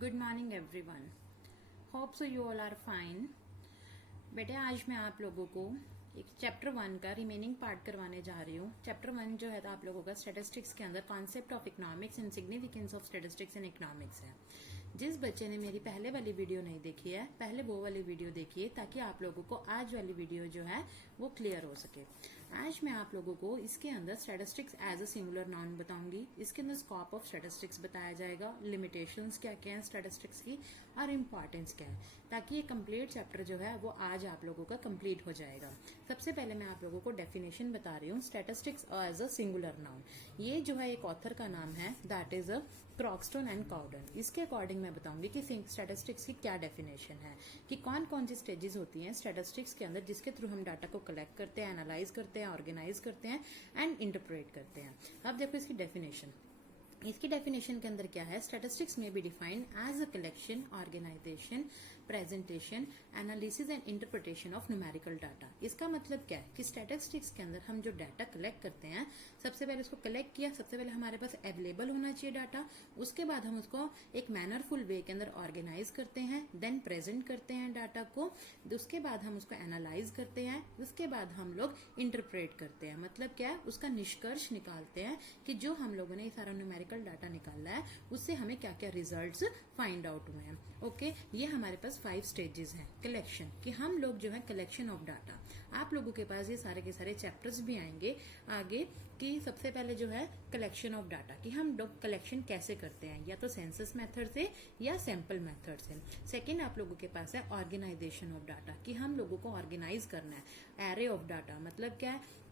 Good morning everyone. Hope so you all are fine. बेटे आज मैं आप लोगों को एक चैप्टर 1 का रिमेनिंग पार्ट करवाने जा रही हूँ। चैप्टर 1 जो है तो आप लोगों का स्टैटिस्टिक्स के अंदर concept of economics and significance of statistics and economics है। जिस बच्चे ने मेरी पहले वाली वीडियो नहीं देखी है, पहले वो वाली वीडियो देखिए ताकि आप लोगों को आज वाली वीडियो जो है वो क्लियर हो सके। आज मैं आप लोगों को इसके अंदर statistics as a singular noun बताऊंगी। इसके अंदर स्कोप ऑफ स्टैटिस्टिक्स बताया जाएगा, लिमिटेशंस क्या क्या है स्टैटिस्टिक्स की और इम्पोर्टेंस क्या है, ताकि ये कंप्लीट चैप्टर जो है वो आज आप लोगों का कंप्लीट हो जाएगा। सबसे पहले मैं आप लोगों को डेफिनेशन बता रही हूँ statistics as a singular noun. ये जो है एक ऑथर का नाम है, that is a Croxton and Cowden. इसके अकॉर्डिंग मैं बताऊंगी कि स्टैटिस्टिक्स की क्या डेफिनेशन है, कि कौन कौन सी स्टेजेस होती हैं स्टैटिस्टिक्स के अंदर जिसके थ्रू हम डाटा को कलेक्ट करते हैं, एनालाइज करते हैं, ऑर्गेनाइज करते हैं एंड इंटरप्रेट करते हैं। अब देखो इसकी डेफिनेशन। इसकी डेफिनेशन के अंदर क्या है, स्टैटिस्टिक्स में be defined as a collection, organization, presentation, analysis and interpretation of numerical data. इसका मतलब क्या है कि स्टैटिस्टिक्स के अंदर हम जो डाटा कलेक्ट करते हैं, सबसे पहले उसको कलेक्ट किया, सबसे पहले हमारे पास अवेलेबल होना चाहिए डाटा। उसके बाद हम उसको एक मैनरफुल वे के अंदर ऑर्गेनाइज करते हैं, देन प्रेजेंट करते हैं डाटा को। उसके बाद हम उसको एनालाइज करते हैं, उसके बाद हम लोग इंटरप्रेट करते हैं। मतलब क्या है, उसका निष्कर्ष निकालते हैं कि जो हम लोगों ने सारा न्यूमेरिकल डाटा निकाला है उससे हमें क्या क्या रिजल्ट्स फाइंड आउट हुए हैं। ओके, ये हमारे पास 5 स्टेजेस हैं। कलेक्शन, कि हम लोग जो है कलेक्शन ऑफ डाटा, आप लोगों के पास ये सारे के सारे चैप्टर्स भी आएंगे आगे, कि सबसे पहले जो है कलेक्शन ऑफ डाटा, कि हम लोग कलेक्शन कैसे करते हैं, या तो सेंसस मेथड से या सैंपल मेथड से। सेकेंड आप लोगों के पास है ऑर्गेनाइजेशन ऑफ डाटा, कि हम लोगों को ऑर्गेनाइज करना है। एरे ऑफ डाटा मतलब क्या है,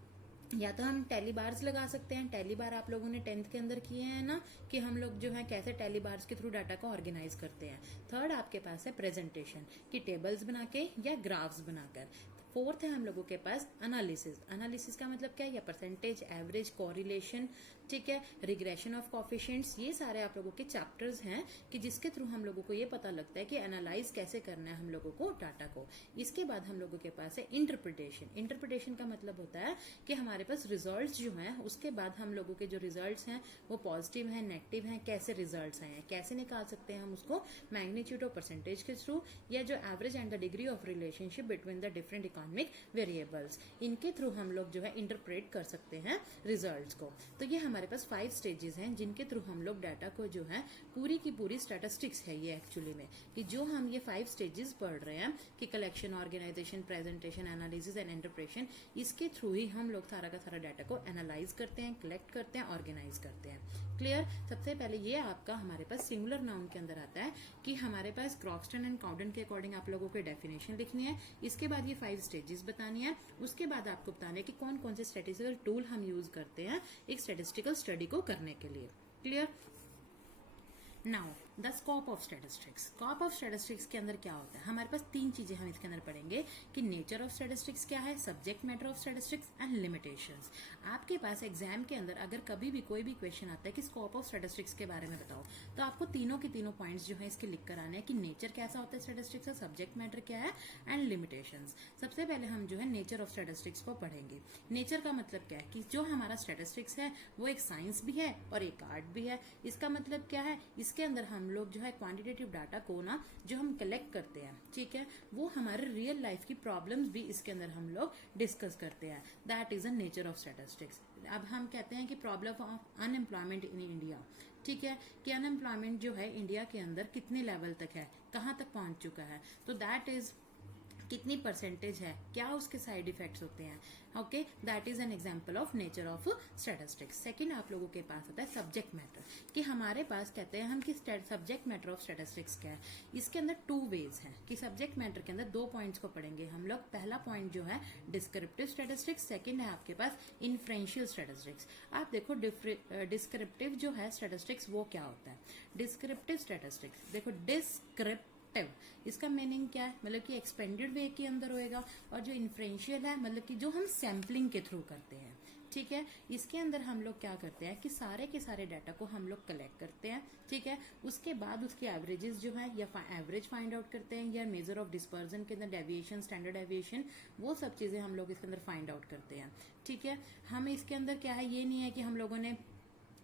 या तो हम टैली बार्स लगा सकते हैं। टैली बार आप लोगों ने 10th के अंदर किए हैं ना, कि हम लोग जो है कैसे टैली बार्स के थ्रू डाटा को ऑर्गेनाइज करते हैं। थर्ड आपके पास है प्रेजेंटेशन, कि टेबल्स बना के या ग्राफ्स बनाकर। फोर्थ है हम लोगों के पास एनालिसिस। एनालिसिस का मतलब क्या है, या परसेंटेज, एवरेज, कोरिलेशन, ठीक है, रिग्रेशन ऑफ कोफिशिएंट्स। ये सारे आप लोगों के चैप्टर्स हैं कि जिसके थ्रू हम लोगों को ये पता लगता है कि एनालाइज कैसे करना है हम लोगों को डाटा को। इसके बाद हम लोगों के पास है इंटरप्रिटेशन। इंटरप्रिटेशन का मतलब होता है कि हमारे पास रिजल्ट्स जो हैं, उसके बाद हम लोगों के जो रिजल्ट्स हैं वो पॉजिटिव हैं, नेगेटिव हैं, कैसे रिजल्ट्स आए हैं, कैसे निकाल सकते हैं हम उसको, मैग्नीट्यूड और परसेंटेज के थ्रू, या जो average and the degree of relationship between the different economic variables, इनके थ्रू हम लोग जो है इंटरप्रेट कर सकते हैं रिजल्ट्स को। तो ये हमारे पास 5 स्टेजेस हैं जिनके थ्रू हम लोग डाटा को जो है, पूरी की पूरी स्टैटिस्टिक्स है ये एक्चुअली में, कि जो हम ये 5 स्टेजेस पढ़ रहे हैं कि collection, organization, presentation, analysis and interpretation, इसके थ्रू ही हम लोग सारा का सारा डाटा को एनालाइज करते हैं, कलेक्ट करते हैं, ऑर्गेनाइज करते हैं। क्लियर। सबसे पहले ये आपका हमारे पास सिंगुलर नाउन के अंदर आता है, कि हमारे पास क्रॉक्सटन एंड काउडन के अकॉर्डिंग आप लोगों को डेफिनेशन लिखनी है। इसके बाद ये 5 स्टेजेस बतानी है। उसके बाद आपको बताना है कि कौन कौन से स्टैटिस्टिकल टूल हम यूज करते हैं एक स्टैटिस्टिकल स्टडी को करने के लिए। Clear. Now the scope of statistics. Scope of statistics के अंदर क्या होता है, हमारे पास 3 चीजें हम इसके अंदर पढ़ेंगे, कि नेचर ऑफ स्टैटिस्टिक्स क्या है, subject matter of statistics and limitations. आपके पास एग्जाम के अंदर अगर कभी भी कोई भी क्वेश्चन आता है कि स्कोप ऑफ स्टैटिस्टिक्स के बारे में बताओ, तो आपको तीनों के तीनों पॉइंट्स जो है इसके लिख कर आने हैं, कि नेचर कैसा होता है स्टैटिस्टिक्स का, सब्जेक्ट मैटर क्या है एंड लिमिटेशंस। सबसे पहले हम जो है नेचर ऑफ स्टैटिस्टिक्स को पढ़ेंगे। नेचर का मतलब क्या है, कि जो हमारा स्टैटिस्टिक्स है वो एक साइंस भी है और एक आर्ट भी है। इसका मतलब क्या है, इसके अंदर हम लोग जो है क्वांटिटेटिव डाटा को ना, जो हम कलेक्ट करते हैं, ठीक है, वो हमारे रियल लाइफ की प्रॉब्लम्स भी इसके अंदर हम लोग डिस्कस करते हैं। That is a nature of statistics. अब हम कहते हैं कि problem of unemployment in India, ठीक है, कि अनएम्प्लॉयमेंट जो है इंडिया के अंदर कितने लेवल तक है, कहां तक पहुंच चुका है, तो दैट इज कितनी परसेंटेज है, क्या उसके साइड इफेक्ट्स होते हैं। Okay, that is an example of nature of statistics. Second आप लोगों के पास होता है सब्जेक्ट मैटर, कि हमारे पास कहते हैं हम कि सब्जेक्ट मैटर ऑफ स्टैटिस्टिक्स क्या है। इसके अंदर 2 वेज हैं, कि सब्जेक्ट मैटर के अंदर 2 पॉइंट्स को पढ़ेंगे हम लोग। पहला पॉइंट जो है डिस्क्रिप्टिव स्टैटिस्टिक्स, सेकंड है आपके पास इन्फ्रेंशियल स्टैटिस्टिक्स। आप देखो डिस्क्रिप्टिव जो है स्टैटिस्टिक्स वो क्या होता है। डिस्क्रिप्टिव स्टैटिस्टिक्स देखो, डिस्क्रिप्टिव, इसका मीनिंग क्या है, मतलब कि एक्सपेंडेड वे के अंदर होएगा। और जो इन्फ्रेंशियल है मतलब कि जो हम सैम्पलिंग के थ्रू करते हैं, ठीक है, इसके अंदर हम लोग क्या करते हैं कि सारे के सारे डाटा को हम लोग कलेक्ट करते हैं, ठीक है, उसके बाद उसके एवरेजेस जो है या एवरेज फाइंड आउट करते हैं, या मेजर ऑफ डिस्पर्जन के अंदर डेविएशन, स्टैंडर्ड डेविएशन, वो सब चीजें हम लोग इसके अंदर फाइंड आउट करते हैं। ठीक है, हम इसके अंदर क्या है, ये नहीं है कि हम लोगों ने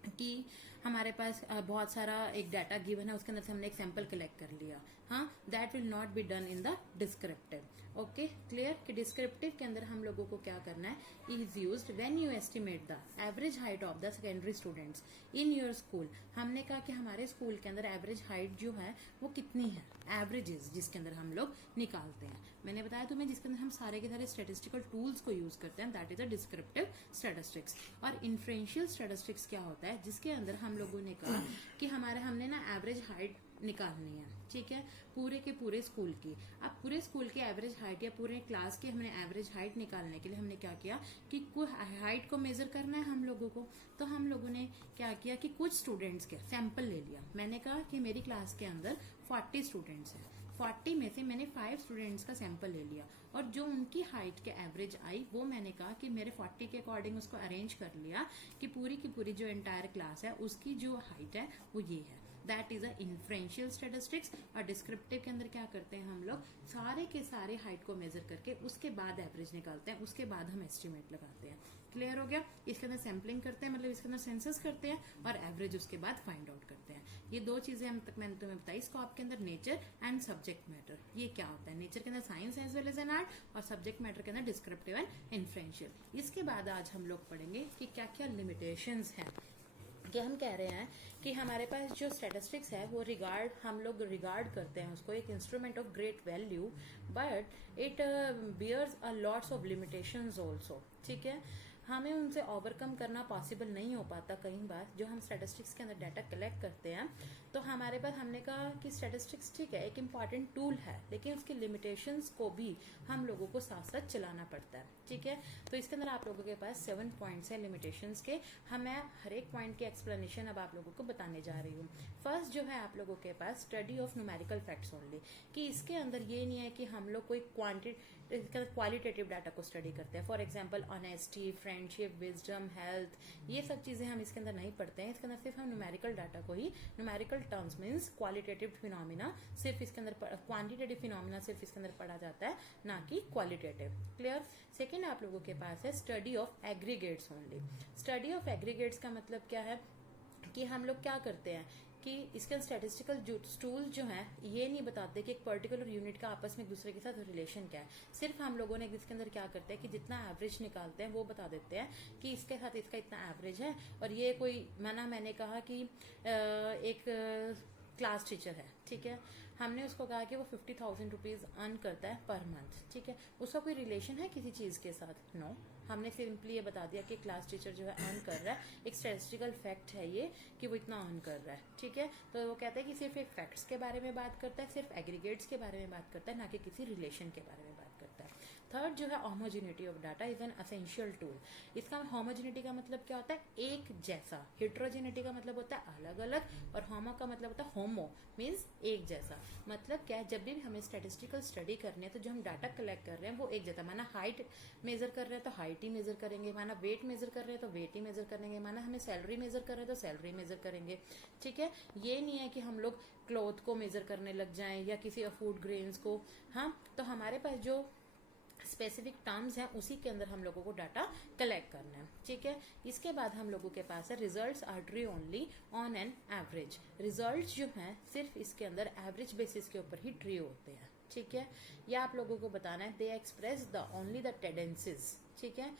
कि हमारे पास बहुत सारा एक डाटा गिवन है, उसके अंदर से हमने एक सैंपल कलेक्ट कर लिया, हाँ, that will not be done in the descriptive. Okay, clear कि डिस्क्रिप्टिव के अंदर हम लोगों को क्या करना है, is used when you estimate the average height of the secondary students in your school. हमने कहा कि हमारे स्कूल के अंदर एवरेज हाइट जो है वो कितनी है, एवरेजेस जिसके अंदर हम लोग निकालते हैं। मैंने बताया तुम्हें जिसके अंदर हम सारे के सारे स्टेटिस्टिकल टूल्स को यूज करते हैं, that is a descriptive statistics. और इन्फ्रेंशियल स्टैटिस्टिक्स क्या होता है, जिसके अंदर हम लोगों ने कहा कि हमने ना एवरेज हाइट निकालनी है, ठीक है, पूरे के पूरे स्कूल की। अब पूरे स्कूल की एवरेज हाइट या पूरे क्लास की हमने एवरेज हाइट निकालने के लिए हमने क्या किया कि कुछ हाइट को मेजर करना है हम लोगों को। तो हम लोगों ने क्या किया कि कुछ स्टूडेंट्स के सैंपल ले लिया। मैंने कहा कि मेरी क्लास के अंदर 40 स्टूडेंट्स हैं, 40 में से मैंने 5 स्टूडेंट्स का सैंपल ले लिया और जो उनकी हाइट के एवरेज आई वो मैंने कहा कि मेरे 40 के अकॉर्डिंग उसको अरेंज कर लिया कि पूरी की पूरी जो एंटायर क्लास है उसकी जो हाइट है वो ये है। That is a inferential statistics. और डिस्क्रिप्टिव के अंदर क्या करते हैं हम लोग, सारे के सारे हाइट को मेजर करके उसके बाद एवरेज निकालते हैं, उसके बाद हम एस्टिमेट लगाते हैं। क्लियर हो गया? इसके अंदर सैम्पलिंग करते हैं, मतलब इसके अंदर सेंसस करते हैं और एवरेज उसके बाद फाइंड आउट करते हैं। ये दो चीजें हम तक मैंने तुम्हें बताई। इसको आपके अंदर नेचर एंड सब्जेक्ट मैटर, ये क्या होता है, नेचर के अंदर science as well as an art और सब्जेक्ट मैटर के अंदर डिस्क्रिप्टिव एंड इन्फ्रेंशियल। इसके बाद आज हम लोग पढ़ेंगे कि क्या क्या लिमिटेशंस हैं, कि हम कह रहे हैं कि हमारे पास जो स्टैटिस्टिक्स है वो हम लोग रिगार्ड करते हैं उसको एक instrument of great value, but it bears a lots of limitations also. ठीक है, हमें उनसे ओवरकम करना पॉसिबल नहीं हो पाता कई बार। जो हम स्टैटिस्टिक्स के अंदर डाटा कलेक्ट करते हैं तो हमारे पास, हमने कहा कि स्टैटिस्टिक्स ठीक है एक इम्पॉर्टेंट टूल है, लेकिन उसकी लिमिटेशंस को भी हम लोगों को साथ साथ चलाना पड़ता है। ठीक है, तो इसके अंदर आप लोगों के पास 7 पॉइंट्स है लिमिटेशंस के। मैं हर एक पॉइंट की एक्सप्लेनेशन अब आप लोगों को बताने जा रही हूँ। फर्स्ट जो है आप लोगों के पास study of numerical facts only, कि इसके अंदर ये नहीं है कि हम लोग कोई क्वालिटेटिव डाटा को स्टडी करते हैं। For example honesty, friendship, wisdom, health, ये सब चीजें हम इसके अंदर नहीं पढ़ते हैं। इसके अंदर सिर्फ हम न्यूमेरिकल डाटा को ही, numerical terms means qualitative phenomena सिर्फ इसके अंदर, क्वांटिटेटिव फिनोमिना सिर्फ इसके अंदर पढ़ा जाता है, ना कि क्वालिटेटिव। क्लियर? सेकेंड आप लोगों के पास है study of aggregates only. Study of aggregates का मतलब क्या है कि हम लोग क्या करते हैं कि इसके स्टैटिस्टिकल टूल जो है ये नहीं बताते कि एक पर्टिकुलर यूनिट का आपस में एक दूसरे के साथ रिलेशन क्या है। सिर्फ हम लोगों ने इसके अंदर क्या करते हैं कि जितना एवरेज निकालते हैं वो बता देते हैं कि इसके साथ इसका इतना एवरेज है। और ये कोई मैंने कहा कि एक क्लास टीचर है, ठीक है, हमने उसको कहा कि वो 50,000 रुपीज अर्न करता है पर मंथ। ठीक है, उसका कोई रिलेशन है किसी चीज के साथ? नो, हमने सिंपली ये बता दिया कि क्लास टीचर जो है अर्न कर रहा है, एक स्टैटिस्टिकल फैक्ट है ये कि वो इतना अर्न कर रहा है। ठीक है, तो वो कहता है कि सिर्फ एक फैक्ट्स के बारे में बात करता है, सिर्फ एग्रीगेट्स के बारे में बात करता है, ना कि किसी रिलेशन के बारे में बात करता है। थर्ड जो है homogeneity of data is an essential tool. इसका होमोजेनिटी का मतलब क्या होता है? एक जैसा। हेट्रोजेनिटी का मतलब होता है अलग अलग, और होमो का मतलब होता है होमो मीन्स एक जैसा। मतलब क्या है, जब भी हमें स्टैटिस्टिकल स्टडी करनी है तो जो हम डाटा कलेक्ट कर रहे हैं वो एक जैसा। माना हाइट मेजर कर रहे हैं तो हाइट ही मेजर करेंगे, माना वेट मेजर कर रहे हैं तो वेट ही मेजर करेंगे, माना हमें सैलरी मेजर कर रहे हैं तो सैलरी मेजर करेंगे। ठीक है, ये नहीं है कि हम लोग क्लॉथ को मेजर करने लग जाएं या किसी फूड ग्रेन्स को। हाँ, तो हमारे पास जो स्पेसिफिक टर्म्स हैं उसी के अंदर हम लोगों को डाटा कलेक्ट करना है। ठीक है, इसके बाद हम लोगों के पास है results are drew only on an average. Results जो हैं सिर्फ इसके अंदर एवरेज बेसिस के ऊपर ही ड्रू होते हैं। ठीक है, या आप लोगों को बताना है they express the only the tendencies. ठीक है,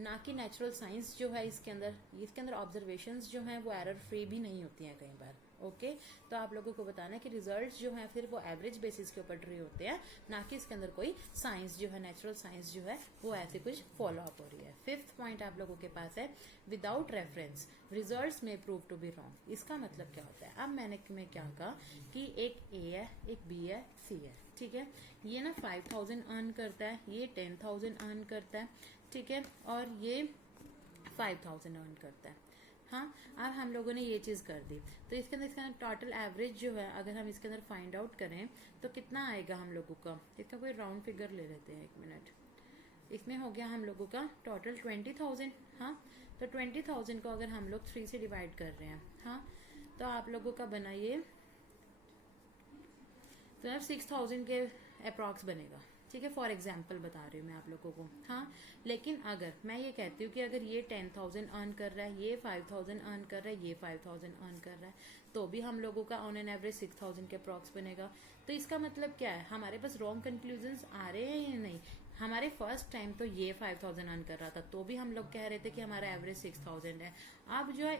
ना कि नेचुरल साइंस जो है इसके अंदर ऑब्जर्वेशंस जो हैं वो एरर फ्री भी नहीं होती हैं कई बार। ओके, तो आप लोगों को बताना है कि रिजल्ट्स जो हैं फिर वो एवरेज बेसिस के ऊपर ड्रू होते हैं, ना कि इसके अंदर कोई साइंस जो है, नेचुरल साइंस जो है वो ऐसे कुछ फॉलो अप हो रही है। फिफ्थ पॉइंट आप लोगों के पास है विदाउट रेफरेंस रिजल्ट्स में प्रूव टू बी रॉन्ग। इसका मतलब क्या होता है? अब मैंने क्या कहा कि एक ए है, एक बी है, सी है। ठीक है, ये ना 5,000 अर्न करता है, ये 10,000 अर्न करता है, ठीक है, और ये 5,000 अर्न करता है। हाँ, अब हम लोगों ने ये चीज कर दी, तो इसके अंदर टोटल एवरेज जो है अगर हम इसके अंदर फाइंड आउट करें तो कितना आएगा हम लोगों का? इसका कोई राउंड फिगर ले लेते हैं, 1 मिनट। इसमें हो गया हम लोगों का टोटल 20,000। हाँ, तो 20,000 को अगर हम लोग 3 से डिवाइड कर रहे हैं, हाँ, तो आप लोगों का बनाइए तो 6,000 के अप्रॉक्स बनेगा। ठीक है, फॉर एग्जाम्पल बता रही हूँ मैं आप लोगों को। हाँ, लेकिन अगर मैं ये कहती हूँ कि अगर ये 10,000 अर्न कर रहा है, ये 5,000 अर्न कर रहा है, ये 5,000 अर्न कर रहा है, तो भी हम लोगों का ऑन एन एवरेज 6,000 के अप्रॉक्स बनेगा। तो इसका मतलब क्या है, हमारे पास रॉन्ग कंक्लूजन्स आ रहे हैं या नहीं। हमारे फर्स्ट टाइम तो ये 5,000 अर्न कर रहा था, तो भी हम लोग कह रहे थे कि हमारा एवरेज 6,000 है। अब जो है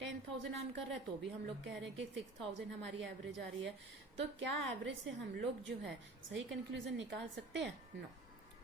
10,000 अर्न कर रहा है, तो भी हम लोग कह रहे हैं कि 6,000 हमारी एवरेज आ रही है। तो क्या एवरेज से हम लोग जो है सही कंक्लूजन निकाल सकते हैं? नो।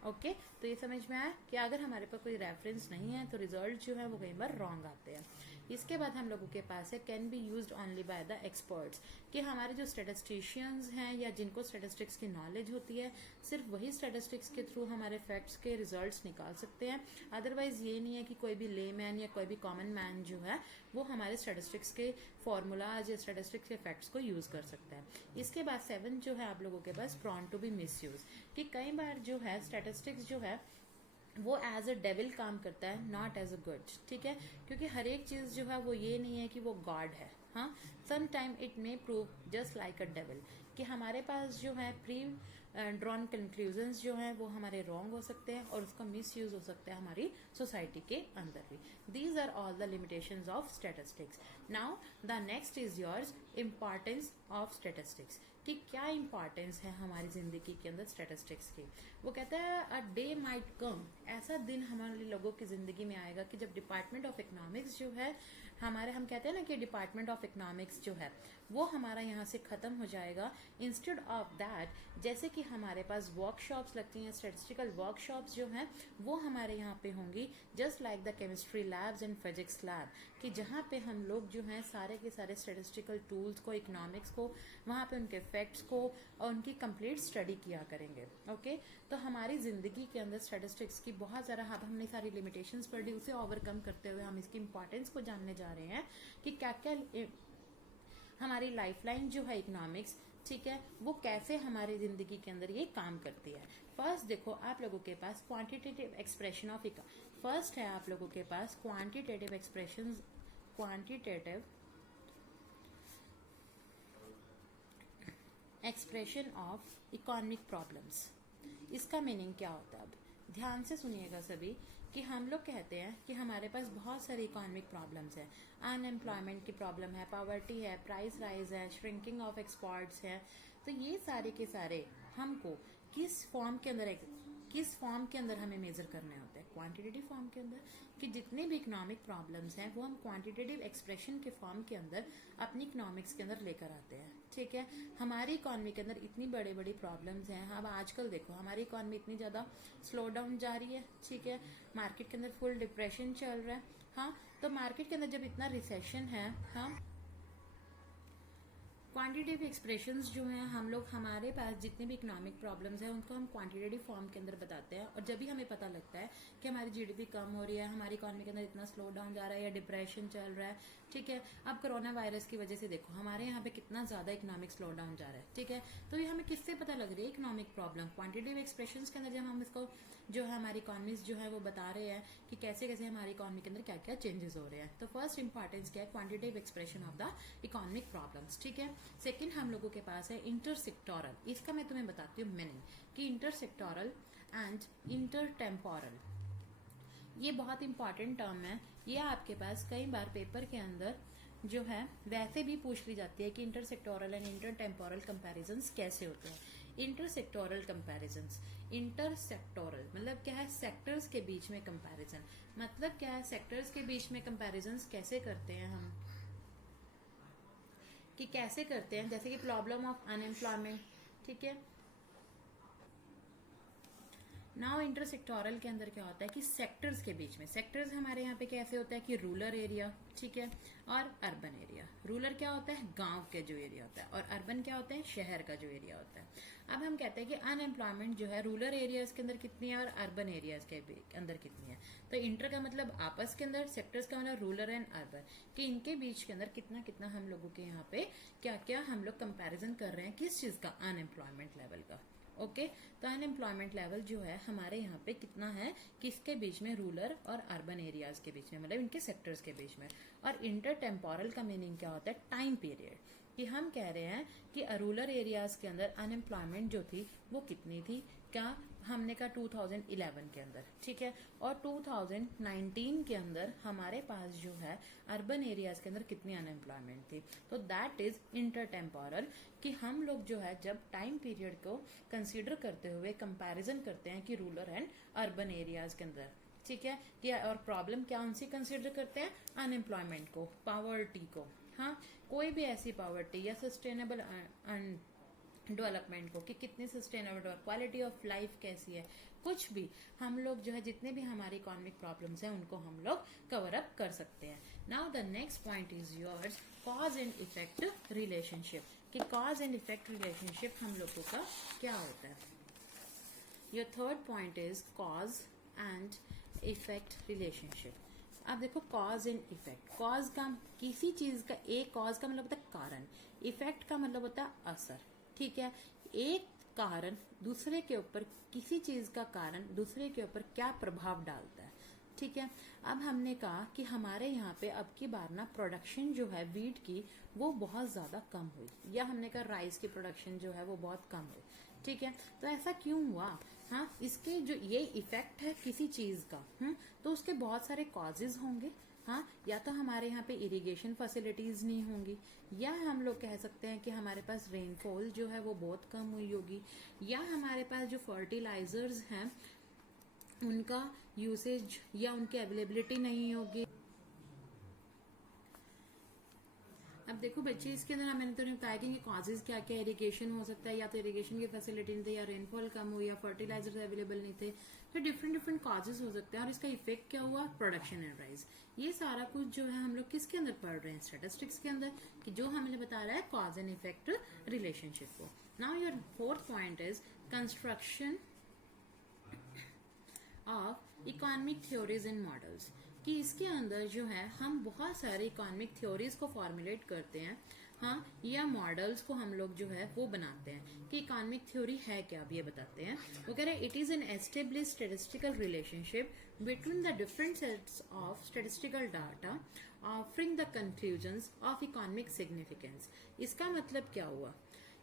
ओके, तो ये समझ में आया कि अगर हमारे पास कोई रेफरेंस नहीं है तो रिजल्ट जो है वो कई बार रॉन्ग आते हैं। इसके बाद हम लोगों के पास है can be used only by the experts, कि हमारे जो स्टैटिस्टिशियंस हैं या जिनको स्टैटिस्टिक्स की नॉलेज होती है, सिर्फ वही स्टैटिस्टिक्स के थ्रू हमारे फैक्ट्स के रिजल्ट्स निकाल सकते हैं। अदरवाइज ये नहीं है कि कोई भी लेमैन या कोई भी कॉमन मैन जो है वो हमारे स्टैटिस्टिक्स के फॉर्मूलाज या स्टैटिस्टिक्स के फैक्ट्स को यूज कर सकता है। इसके बाद 7 जो है आप लोगों के पास prone to be misuse, कि कई बार जो है स्टैटिस्टिक्स जो है वो एज अ डेविल काम करता है, नॉट एज अ गुड। ठीक है, क्योंकि हर एक चीज जो है वो ये नहीं है कि वो गॉड है। हाँ, some time it may prove just like a devil, कि हमारे पास जो है प्री ड्रॉन कंक्लूजन्स जो हैं वो हमारे रॉन्ग हो सकते हैं और उसका मिस यूज हो सकता है हमारी सोसाइटी के अंदर भी। These are all the limitations of statistics. Now the next is yours importance of statistics, कि क्या इंपॉर्टेंस है हमारी जिंदगी के अंदर स्टैटिस्टिक्स की। वो कहता है अ डे माइट कम, ऐसा दिन हमारे लोगों की जिंदगी में आएगा कि जब डिपार्टमेंट ऑफ इकोनॉमिक्स जो है हमारे, हम कहते हैं ना कि डिपार्टमेंट ऑफ इकोनॉमिक्स जो है वो हमारा यहाँ से खत्म हो जाएगा। इंस्टेड ऑफ दैट, जैसे कि हमारे पास वर्कशॉप्स लगती हैं, स्टैटिस्टिकल वर्कशॉप्स जो हैं वो हमारे यहाँ पे होंगी, just like the chemistry labs and physics lab, कि जहाँ पे हम लोग जो हैं सारे के सारे स्टैटिस्टिकल टूल्स को, इकोनॉमिक्स को, वहाँ पे उनके फैक्ट्स को और उनकी कंप्लीट स्टडी किया करेंगे। ओके, तो हमारी जिंदगी के अंदर स्टैटिस्टिक्स की बहुत ज़्यादा, अब हमने सारी लिमिटेशंस पढ़ ली, उसे ओवरकम करते हुए हम इसकी इंपॉर्टेंस को जानने जा रहे हैं कि क्या क्या हमारी लाइफलाइन जो है इकोनॉमिक्स, ठीक है, वो कैसे हमारी जिंदगी के अंदर ये काम करती है। फर्स्ट देखो आप लोगों के पास क्वांटिटेटिव एक्सप्रेशन ऑफ फर्स्ट है आप लोगों के पास quantitative expression, quantitative expression of economic problems. इसका मीनिंग क्या होता है? अब ध्यान से सुनिएगा सभी, कि हम लोग कहते हैं कि हमारे पास बहुत सारी इकोनॉमिक प्रॉब्लम्स हैं। अनएम्प्लॉयमेंट की प्रॉब्लम है, पॉवर्टी है, प्राइस राइज है, श्रिंकिंग ऑफ एक्सपोर्ट्स है। तो ये सारे के सारे हमको किस फॉर्म के अंदर हमें मेजर करने होते हैं? क्वांटिटेटिव फॉर्म के अंदर, कि जितने भी इकोनॉमिक प्रॉब्लम्स हैं वो हम क्वांटिटेटिव एक्सप्रेशन के फॉर्म के अंदर अपनी इकोनॉमिक्स के अंदर लेकर आते हैं। ठीक है, हमारी इकोनॉमी के अंदर इतनी बड़ी बड़ी प्रॉब्लम्स हैं। अब आजकल देखो हमारी इकोनॉमी इतनी ज्यादा स्लो डाउन जा रही है। ठीक है, मार्केट के अंदर फुल डिप्रेशन चल रहा है। हाँ, तो मार्केट के अंदर जब इतना रिसेशन है, हाँ, क्वांटिटेटिव एक्सप्रेशंस जो हैं हम लोग, हमारे पास जितने भी इकोनॉमिक प्रॉब्लम्स हैं उनको हम क्वांटिटेटिव फॉर्म के अंदर बताते हैं। और जब भी हमें पता लगता है कि हमारी जीडीपी कम हो रही है, हमारी इकोनॉमी के अंदर इतना स्लो डाउन जा रहा है या डिप्रेशन चल रहा है, ठीक है, अब कोरोना वायरस की वजह से देखो हमारे यहाँ पे कितना ज्यादा इकोनॉमिक स्लो डाउन जा रहा है। ठीक है, तो ये हमें किससे पता लग रही है? Economic problem. क्वांटिटेटिव एक्सप्रेशन के अंदर जब हम इसको जो है हमारी इकोनॉमीज जो है वो बता रहे हैं कि कैसे कैसे हमारी इकोनॉमी के अंदर क्या क्या चेंजेस हो रहे हैं। तो फर्स्ट इंपॉर्टेंस क्या है? Quantitative expression of the economic problems. ठीक है, सेकंड हम लोगों के पास है इंटरसेक्टोरल। इसका मैं तुम्हें बताती हूँ मीनिंग, कि इंटरसेक्टोरल एंड इंटरटेम्पोरल, ये बहुत इंपॉर्टेंट टर्म है। ये आपके पास कई बार पेपर के अंदर जो है वैसे भी पूछ ली जाती है कि इंटरसेक्टोरल एंड इंटरटेम्पोरल कंपैरिजंस कैसे होते हैं। इंटरसेक्टोरल कंपैरिजंस, इंटरसेक्टोरल मतलब क्या है? सेक्टर्स के बीच में कंपैरिजन। मतलब क्या है? सेक्टर्स के बीच में कंपैरिजंस कैसे करते हैं हम, कि कैसे करते हैं? जैसे कि प्रॉब्लम ऑफ अनएम्प्लॉयमेंट। ठीक है, नाउ इंटरसेक्टोरल के अंदर क्या होता है कि सेक्टर्स के बीच में, सेक्टर्स हमारे यहाँ पे कैसे होता है कि रूरल एरिया, ठीक है, और अर्बन एरिया। रूरल क्या होता है? गांव के जो एरिया होता है, और अर्बन क्या होता है? शहर का जो एरिया होता है। अब हम कहते हैं कि अनएम्प्लॉयमेंट जो है रूरल एरियाज के अंदर कितनी है और अर्बन एरियाज के अंदर कितनी है। तो इंटर का मतलब आपस के अंदर, सेक्टर्स का मतलब रूरल एंड अर्बन, कि इनके बीच के अंदर कितना कितना हम लोगों के यहाँ पे क्या क्या हम लोग कंपेरिजन कर रहे हैं, किस चीज का? अनएम्प्लॉयमेंट लेवल का। ओके, तो अनएम्प्लॉयमेंट लेवल जो है हमारे यहाँ पे कितना है, किसके बीच में? रूरल और अर्बन एरियाज के बीच में, मतलब इनके सेक्टर्स के बीच में। और इंटर टेम्पोरल का मीनिंग क्या होता है? टाइम पीरियड, कि हम कह रहे हैं कि रूरल एरियाज के अंदर अनएम्प्लॉयमेंट जो थी वो कितनी थी, क्या हमने कहा 2011 के अंदर, ठीक है, और 2019 के अंदर हमारे पास जो है अर्बन एरियाज के अंदर कितनी अनएम्प्लॉयमेंट थी। तो दैट इज इंटरटेम्पोरल, कि हम लोग जो है जब टाइम पीरियड को कंसीडर करते हुए कंपैरिजन करते हैं कि रूरल एंड अर्बन एरियाज के अंदर, ठीक है, कि और प्रॉब्लम क्या उनसे कंसीडर करते हैं, अनएम्प्लॉयमेंट को, पॉवर्टी को, हाँ, कोई भी ऐसी पॉवर्टी या सस्टेनेबल डेवलपमेंट को, कि कितनी सस्टेनेबल, क्वालिटी ऑफ लाइफ कैसी है, कुछ भी हम लोग जो है जितने भी हमारी इकोनॉमिक प्रॉब्लम्स हैं उनको हम लोग कवर अप कर सकते हैं। Now the next point is yours cause and effect relationship, कि कॉज एंड इफेक्ट रिलेशनशिप हम लोगों का क्या होता है। Your third point is cause and effect relationship. अब देखो कॉज एंड इफेक्ट, कॉज का किसी चीज का, एक कॉज का मतलब होता है कारण, इफेक्ट का मतलब होता है असर, ठीक है, एक कारण दूसरे के ऊपर, किसी चीज का कारण दूसरे के ऊपर क्या प्रभाव डालता है, ठीक है। अब हमने कहा कि हमारे यहाँ पे अब की बार ना प्रोडक्शन जो है वीट की वो बहुत ज्यादा कम हुई, या हमने कहा राइस की प्रोडक्शन जो है वो बहुत कम हुई, ठीक है। तो ऐसा क्यों हुआ, हाँ, इसके जो ये इफेक्ट है किसी चीज का, तो उसके बहुत सारे कॉजेज होंगे, हाँ, या तो हमारे यहाँ पे इरिगेशन फैसिलिटीज नहीं होंगी, या हम लोग कह सकते हैं कि हमारे पास रेनफॉल जो है वो बहुत कम हुई होगी, या हमारे पास जो फर्टिलाइजर्स हैं उनका यूसेज या उनकी अवेलेबिलिटी नहीं होगी। अब देखो बच्चे, इसके अंदर मैंने तो नहीं बताया कि कॉजेज क्या क्या, इरिगेशन हो सकता है, या तो इरिगेशन की फैसिलिटी नहीं थी, या रेनफॉल कम हुई, या फर्टिलाइजर अवेलेबल नहीं थे, तो डिफरेंट डिफरेंट कॉजेज हो सकते हैं। और इसका इफेक्ट क्या हुआ, प्रोडक्शन एंड राइज। ये सारा कुछ जो है हम लोग किसके अंदर पढ़ रहे हैं, स्टैटिस्टिक्स के अंदर, कि जो हमें बता रहा है कॉज एंड इफेक्ट रिलेशनशिप को। Now your fourth point is construction of economic theories and models, कि इसके अंदर जो है हम बहुत सारे इकोनॉमिक थ्योरीज को फॉर्मुलेट करते हैं, हाँ, या मॉडल्स को हम लोग जो है वो बनाते हैं, कि इकोनॉमिक थ्योरी है क्या, अब ये बताते हैं। वो कह रहे हैं it is an established statistical relationship between the different sets of statistical data offering the conclusions of economic significance. इसका मतलब क्या हुआ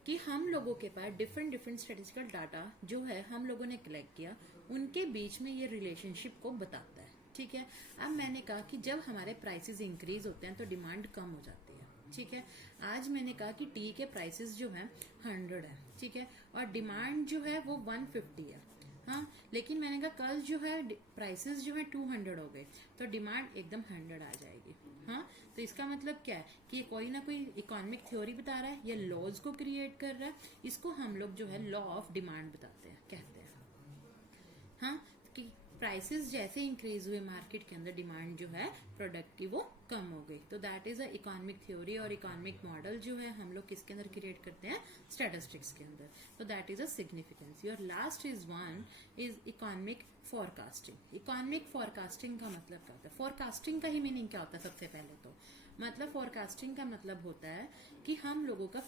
कि हम लोगों के पास डिफरेंट डिफरेंट स्टैटिस्टिकल डाटा जो है हम लोगों ने कलेक्ट किया, उनके बीच में ये रिलेशनशिप को बताता है, ठीक है। अब मैंने कहा कि जब हमारे प्राइसेस इंक्रीज होते हैं तो डिमांड कम हो जाती है, ठीक है। आज मैंने कहा कि टी के प्राइसेस जो है 100 है, ठीक है, और डिमांड जो है वो 150 है, हाँ, लेकिन मैंने कहा कल जो है प्राइसेस जो है 200 हो गए, तो डिमांड एकदम 100 आ जाएगी, हाँ। तो इसका मतलब क्या है कि कोई ना कोई इकोनॉमिक थ्योरी बता रहा है या लॉज को क्रिएट कर रहा है, इसको हम लोग जो है लॉ ऑफ डिमांड बताते हैं, कहते हैं, हाँ, कि प्राइसेस जैसे इंक्रीज हुए मार्केट के अंदर, डिमांड जो है प्रोडक्ट की वो कम हो गई। तो that is a economic theory और इकोनॉमिक मॉडल जो है हम लोग किसके अंदर क्रिएट करते हैं, स्टैटिस्टिक्स के अंदर। तो that is a significance. Your last is one is economic forecasting. Economic forecasting का मतलब क्या होता है, फोरकास्टिंग का ही मीनिंग क्या होता है, सबसे पहले तो मतलब फोरकास्टिंग का मतलब होता है कि हम लोगों का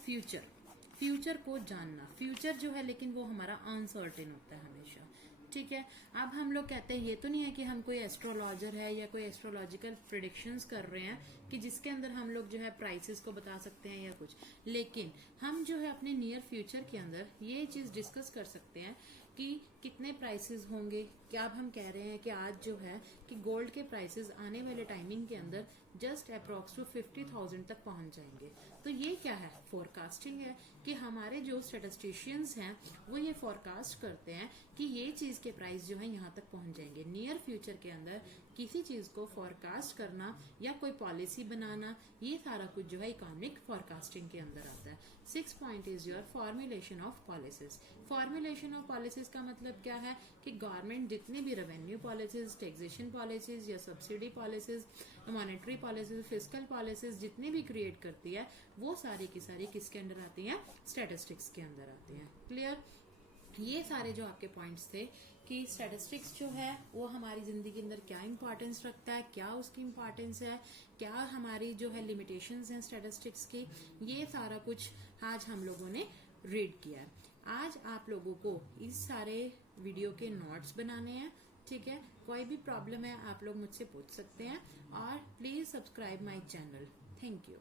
फ्यूचर को जानना। फ्यूचर जो है लेकिन वो हमारा अनसर्टेन होता है हमेशा, ठीक है। अब हम लोग कहते हैं ये तो नहीं है कि हम कोई एस्ट्रोलॉजर है या कोई एस्ट्रोलॉजिकल प्रिडिक्शंस कर रहे हैं कि जिसके अंदर हम लोग जो है प्राइसेस को बता सकते हैं या कुछ, लेकिन हम जो है अपने नियर फ्यूचर के अंदर ये चीज डिस्कस कर सकते हैं कि कितने प्राइसेस होंगे। क्या अब हम कह रहे हैं कि आज जो है कि गोल्ड के प्राइसेस आने वाले टाइमिंग के अंदर जस्ट अप्रॉक्स टू 50,000 तक पहुंच जाएंगे। तो ये क्या है, फोरकास्टिंग है, कि हमारे जो स्टैटिस्टिशियंस हैं वो ये फोरकास्ट करते हैं कि ये चीज के प्राइस जो है यहाँ तक पहुंच जाएंगे। नियर फ्यूचर के अंदर किसी चीज को फोरकास्ट करना या कोई पॉलिसी बनाना, ये सारा कुछ जो है इकोनॉमिक फोरकास्टिंग के अंदर आता है। 6 point is your formulation of policies. Formulation of policies का मतलब क्या है कि गवर्नमेंट जितने भी रेवेन्यू पॉलिसीज, टैक्सेशन पॉलिसीज या subsidy policies, monetary policies, fiscal policies जितनी भी क्रिएट करती है वो सारी की सारी किसके अंदर आती हैं, स्टैटिस्टिक्स के अंदर आती हैं। क्लियर। ये सारे जो आपके पॉइंट्स थे कि स्टैटिस्टिक्स जो है वो हमारी जिंदगी के अंदर क्या इंपॉर्टेंस रखता है, क्या उसकी इंपॉर्टेंस है, क्या हमारी जो है लिमिटेशंस हैं स्टैटिस्टिक्स की, ये सारा कुछ आज हम लोगों ने रीड किया है। आज आप लोगों को इस सारे वीडियो के नोट्स बनाने हैं, ठीक है। कोई भी प्रॉब्लम है आप लोग मुझसे पूछ सकते हैं और please subscribe my channel. Thank you.